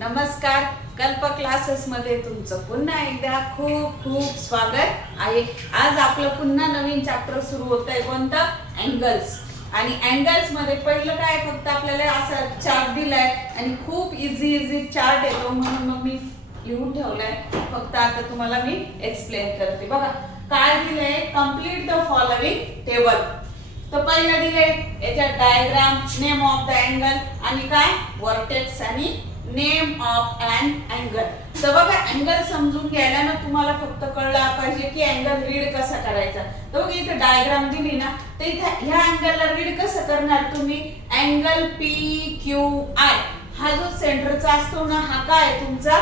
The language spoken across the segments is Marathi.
नमस्कार. कल्प क्लासेस मध्ये तुमचं पुन्हा एकदा खूप खूप स्वागत आहे. आज आपलं पुन्हा नवीन चॅप्टर सुरू होत आहे. कोणतं? अँगल्स. आणि अँगल्स मध्ये पहिलं काय, फक्त आपल्याला असा चार्ट दिलाय आणि खूप इझी चार्ट येतो म्हणून मग मी लिहून ठेवलाय. फक्त आता तुम्हाला मी एक्सप्लेन करते. बघा काय दिलंय, कंप्लीट द फॉलोइंग टेबल. तर पहिलं दिलंय याच्यात diagram, name of the angle आणि काय वर्टेक्स आणि नेम ऑफ अन अँगल. तर बघा अँगल समजून घ्यायला ना तुम्हाला फक्त कळलं पाहिजे की अँगल रीड कसा करायचा. तर बघा इथे डायग्राम दिली ना, तर इथे ह्या अँगलला रीड कसं करणार तुम्ही? अँगल पी क्यू आय हा जो सेंटरचा असतो ना, हा काय तुमचा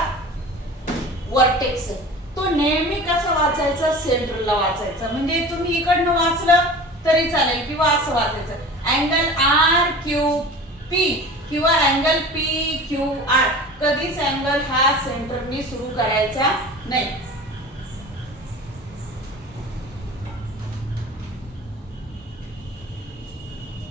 वर्टेक्स. तो नेहमी कसा वाचायचा? सेंटरला वाचायचा. म्हणजे तुम्ही इकडनं वाचलं तरी चालेल किंवा असं वाचायचं, अँगल आर क्यू पी किंवा अँगल पी क्यू आर. कधीच अँगल हा सेंटरनी सुरू करायचा नाही.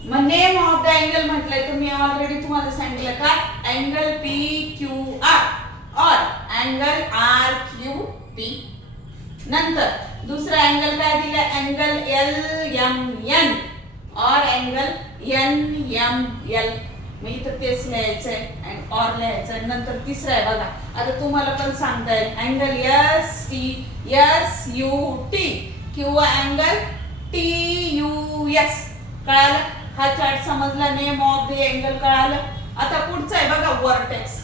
मग नेम ऑफ द अँगल म्हटलंय तुम्ही ऑलरेडी तुम्हाला सांगितलं का, अँगल पी क्यू आर और अँगल आर क्यू पी. नंतर दुसरा अँगल काय दिला, अँगल एल एम एन और अँगल एन एम एल. मी इथं तेच लिहायचंय आणि और लिहायचंय. नंतर तिसरा आहे बघा, आता तुम्हाला पण सांगता येईल, angle S T S U T किंवा अँगल टी यू एस. कळालं? हा चार्ट समजला, नेम ऑफ द अँगल कळालं. आता पुढचा आहे बघा वर्टेक्स.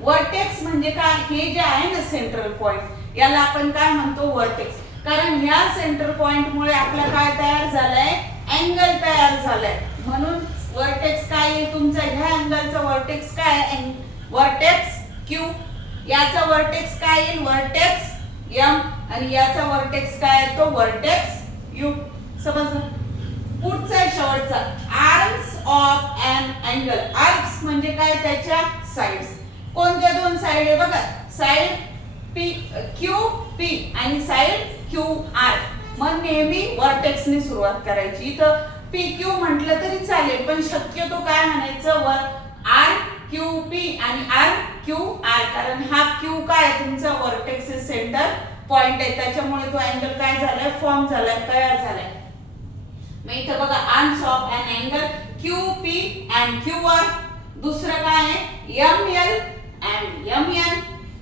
वर्टेक्स म्हणजे काय, हे जे आहे ना सेंट्रल पॉइंट, याला आपण काय म्हणतो? वर्टेक्स. कारण ह्या सेंटर पॉइंट मुळे आपला काय तयार झालाय? अँगल तयार झालाय. म्हणून वर्टेक्स काय आहे तुमचा? ह्या अँगलचा वर्टेक्स काय आहे? Vertex Q. याचा वर्टेक्स काय येईल? Vertex M. आणि याचा वर्टेक्स काय आहे? तो वर्टेक्स यू. समजलं? पुढचा शेवटचा, arms of an angle. Arms म्हणजे काय? त्याच्या साइड्स. कोणत्या दोन साइड आहे बघा, साइड पी क्यू पी आणि साइड क्यू आर. मग नेहमी वर्टेक्सने सुरुवात करायची. इथं पी क्यू म्हटलं तरी चालेल, पण शक्यतो काय म्हणायचं, आर क्यू पी आणि आर क्यू आर. कारण हा क्यू काय तुमचा वर्टेक्स सेंटर पॉइंट आहे, त्याच्यामुळे तो अँगल काय झालाय? फॉर्म झालाय, तयार झालाय. मग इथं बघा arms of an angle Q P and Q R. दुसरं काय आहे? M L and M N.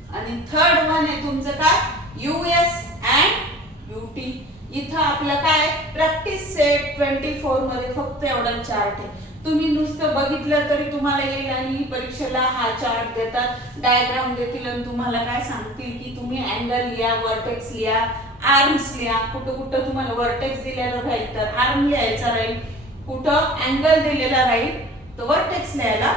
आणि थर्ड वन आहे तुमचं काय? U S and U T. इथं आपलं काय, प्रॅक्टिस सेट 24 मध्ये फक्त एवढा चार्ट आहे. तुम्ही नुसतं बघितलं तरी तुम्हाला येईल आणि परीक्षेला हा चार्ट देतात, डायग्राम देतील आणि तुम्हाला काय सांगतील की तुम्ही अँगल लिहा, वर्टेक्स लिहा, आर्म्स लिहा. कुठं कुठं तुम्हाला वर्टेक्स दिलेला राहील तर आर्म लिहायचा राहील, कुठं अँगल दिलेला राहील तर वर्टेक्स लिहायला